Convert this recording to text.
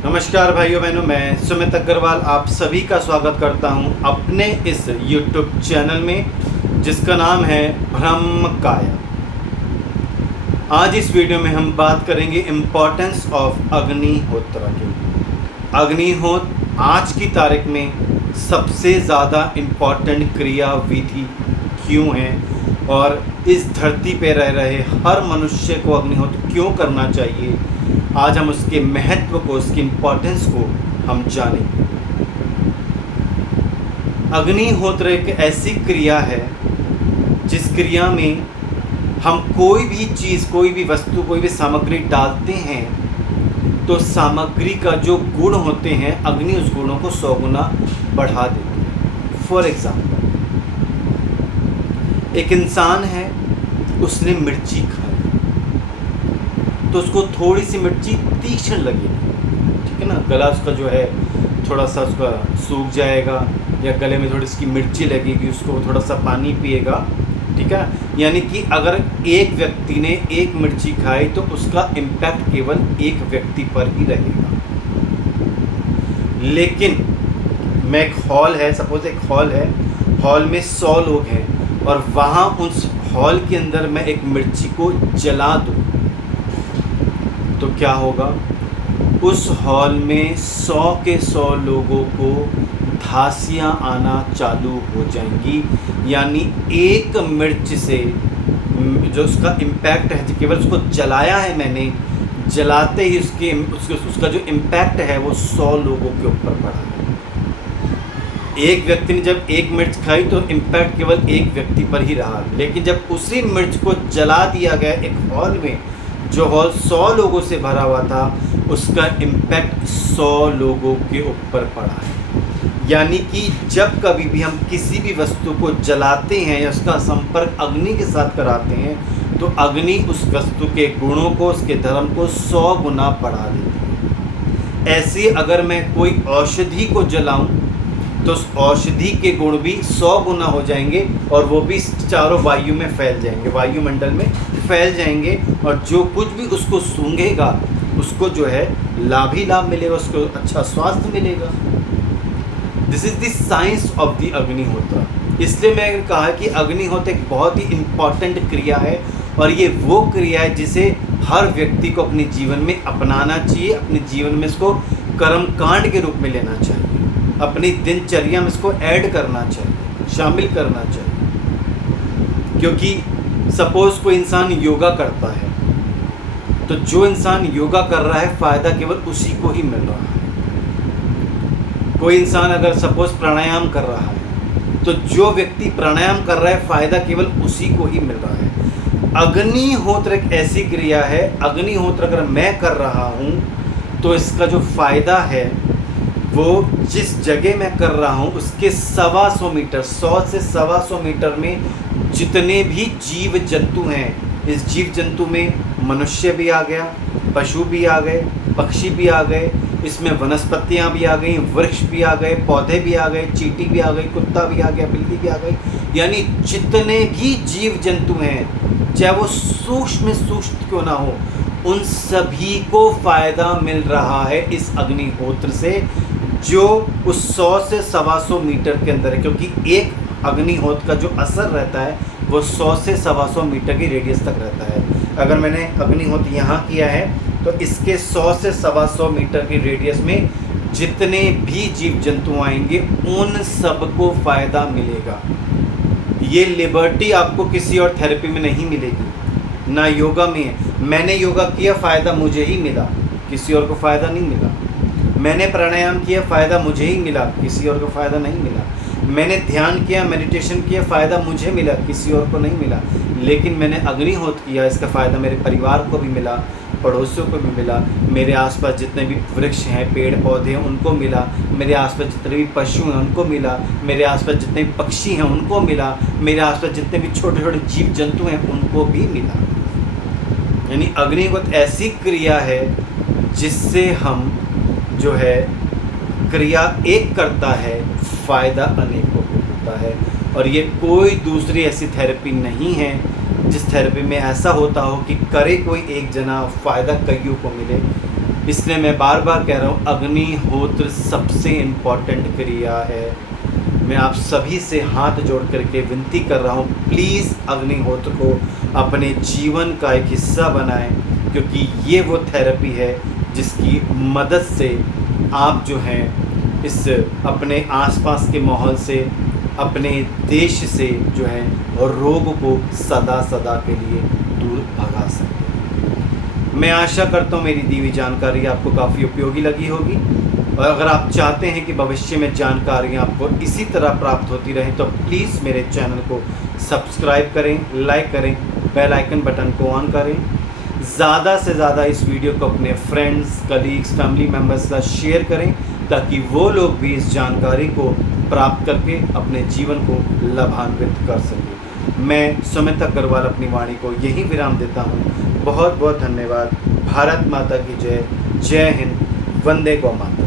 नमस्कार भाइयों बहनों, मैं सुमित अग्रवाल आप सभी का स्वागत करता हूं अपने इस YouTube चैनल में जिसका नाम है ब्रह्मकाया। आज इस वीडियो में हम बात करेंगे इम्पोर्टेंस ऑफ अग्निहोत्र की। अग्निहोत्र आज की तारीख में सबसे ज़्यादा इम्पोर्टेंट क्रिया विधि क्यों है और इस धरती पे रह रहे हर मनुष्य को अग्निहोत्र क्यों करना चाहिए, आज हम उसके महत्व को, उसकी इम्पोर्टेंस को हम जानेंगे। अग्निहोत्र एक ऐसी क्रिया है जिस क्रिया में हम कोई भी चीज़, कोई भी वस्तु, कोई भी सामग्री डालते हैं तो सामग्री का जो गुण होते हैं अग्नि उस गुणों को 100 गुना बढ़ा देती है। फॉर एग्जाम्पल, एक इंसान है, उसने मिर्ची खाई तो उसको थोड़ी सी मिर्ची तीक्ष्ण लगेगी, ठीक है ना। गला उसका जो है थोड़ा सा उसका सूख जाएगा या गले में थोड़ी सी मिर्ची लगेगी, उसको थोड़ा सा पानी पिएगा, ठीक है। यानी कि अगर एक व्यक्ति ने एक मिर्ची खाई तो उसका इम्पैक्ट केवल एक व्यक्ति पर ही रहेगा। लेकिन मैं एक हॉल है, सपोज एक हॉल है, हॉल में 100 लोग हैं और वहाँ उस हॉल के अंदर मैं एक मिर्ची को जला दूँ तो क्या होगा, उस हॉल में 100 के 100 लोगों को धासियाँ आना चालू हो जाएंगी। यानी एक मिर्च से जो उसका इम्पैक्ट है, केवल उसको जलाया है मैंने, जलाते ही उसका जो इम्पैक्ट है वो 100 लोगों के ऊपर पड़ा है। एक व्यक्ति ने जब एक मिर्च खाई तो इम्पैक्ट केवल एक व्यक्ति पर ही रहा, लेकिन जब उसी मिर्च को जला दिया गया एक हॉल में, जो हॉल 100 लोगों से भरा हुआ था, उसका इम्पैक्ट 100 लोगों के ऊपर पड़ा है। यानी कि जब कभी भी हम किसी भी वस्तु को जलाते हैं या उसका संपर्क अग्नि के साथ कराते हैं तो अग्नि उस वस्तु के गुणों को, उसके धर्म को 100 गुना बढ़ा देती है। ऐसे अगर मैं कोई औषधि को जलाऊं तो उस औषधि के गुण भी 100 गुना हो जाएंगे और वो भी चारों वायु में फैल जाएंगे, वायुमंडल में फैल जाएंगे, और जो कुछ भी उसको सूंघेगा उसको जो है लाभ ही लाभ मिलेगा, उसको अच्छा स्वास्थ्य मिलेगा। This is the science of the अग्निहोत्र। इसलिए मैंने कहा कि अग्निहोत्र एक बहुत ही इम्पॉर्टेंट क्रिया है और ये वो क्रिया है जिसे हर व्यक्ति को अपने जीवन में अपनाना चाहिए, अपने जीवन में इसको कर्मकांड के रूप में लेना चाहिए, अपनी दिनचर्या में इसको ऐड करना चाहिए, शामिल करना चाहिए। क्योंकि सपोज कोई इंसान योगा करता है तो जो इंसान योगा कर रहा है फ़ायदा केवल उसी को ही मिल रहा है। कोई इंसान अगर सपोज प्राणायाम कर रहा है तो जो व्यक्ति प्राणायाम कर रहा है फ़ायदा केवल उसी को ही मिल रहा है। अग्निहोत्र एक ऐसी क्रिया है, अग्निहोत्र अगर मैं कर रहा हूँ तो इसका जो फ़ायदा है वो जिस जगह मैं कर रहा हूँ उसके 125 मीटर, 100 से 125 मीटर में जितने भी जीव जंतु हैं, इस जीव जंतु में मनुष्य भी आ गया, पशु भी आ गए, पक्षी भी आ गए, इसमें वनस्पतियाँ भी आ गई, वृक्ष भी आ गए, पौधे भी आ गए, चींटी भी आ गई, कुत्ता भी आ गया, बिल्ली भी आ गई, यानी जितने भी जीव जंतु हैं, चाहे वो सूक्ष्म क्यों ना हो, उन सभी को फ़ायदा मिल रहा है इस अग्निहोत्र से, जो उस 100 से 125 मीटर के अंदर है। क्योंकि एक अग्निहोत्र का जो असर रहता है वो 100 से 125 मीटर की रेडियस तक रहता है। अगर मैंने अग्निहोत्र यहाँ किया है तो इसके 100 से 125 मीटर की रेडियस में जितने भी जीव जंतु आएंगे उन सबको फ़ायदा मिलेगा। ये लिबर्टी आपको किसी और थेरेपी में नहीं मिलेगी, ना योगा में है। मैंने योगा किया, फ़ायदा मुझे ही मिला, किसी और को फ़ायदा नहीं मिला। मैंने प्राणायाम किया, फ़ायदा मुझे ही मिला, किसी और को फ़ायदा नहीं मिला। मैंने ध्यान किया, मेडिटेशन किया, फ़ायदा मुझे मिला, किसी और को नहीं मिला। लेकिन मैंने अग्निहोत्र किया, इसका फ़ायदा मेरे परिवार को भी मिला, पड़ोसियों को भी मिला, मेरे आसपास जितने भी वृक्ष हैं, पेड़ पौधे हैं उनको मिला, मेरे आसपास जितने भी पशु हैं उनको मिला, मेरे आसपास जितने भी पक्षी हैं उनको मिला, मेरे आसपास जितने भी छोटे छोटे जीव जंतु हैं उनको भी मिला। यानी अग्निहोत्र ऐसी क्रिया है जिससे हम जो है क्रिया एक करता है, फ़ायदा अनेकों को होता है। और ये कोई दूसरी ऐसी थेरेपी नहीं है जिस थेरेपी में ऐसा होता हो कि करे कोई एक जना फ़ायदा कईयों को मिले। इसलिए मैं बार बार कह रहा हूँ, अग्निहोत्र सबसे इम्पॉर्टेंट क्रिया है। मैं आप सभी से हाथ जोड़ करके विनती कर रहा हूँ, प्लीज़ अग्निहोत्र को अपने जीवन का एक हिस्सा बनाएं, क्योंकि ये वो थेरेपी है जिसकी मदद से आप जो हैं इस अपने आसपास के माहौल से, अपने देश से जो है और रोग को सदा सदा के लिए दूर भगा सकते हैं। मैं आशा करता हूँ मेरी दी हुई जानकारी आपको काफ़ी उपयोगी लगी होगी, और अगर आप चाहते हैं कि भविष्य में जानकारियाँ आपको इसी तरह प्राप्त होती रहें तो प्लीज़ मेरे चैनल को सब्सक्राइब करें, लाइक करें, बेल आइकन बटन को ऑन करें। ज़्यादा से ज़्यादा इस वीडियो को अपने फ्रेंड्स, कलीग्स, फैमिली मेम्बर्स के साथ शेयर करें, ताकि वो लोग भी इस जानकारी को प्राप्त करके अपने जीवन को लाभान्वित कर सकें। मैं सुमित अग्रवाल अपनी वाणी को यहीं विराम देता हूँ। बहुत बहुत धन्यवाद। भारत माता की जय। जय हिंद। वंदे गौ माता।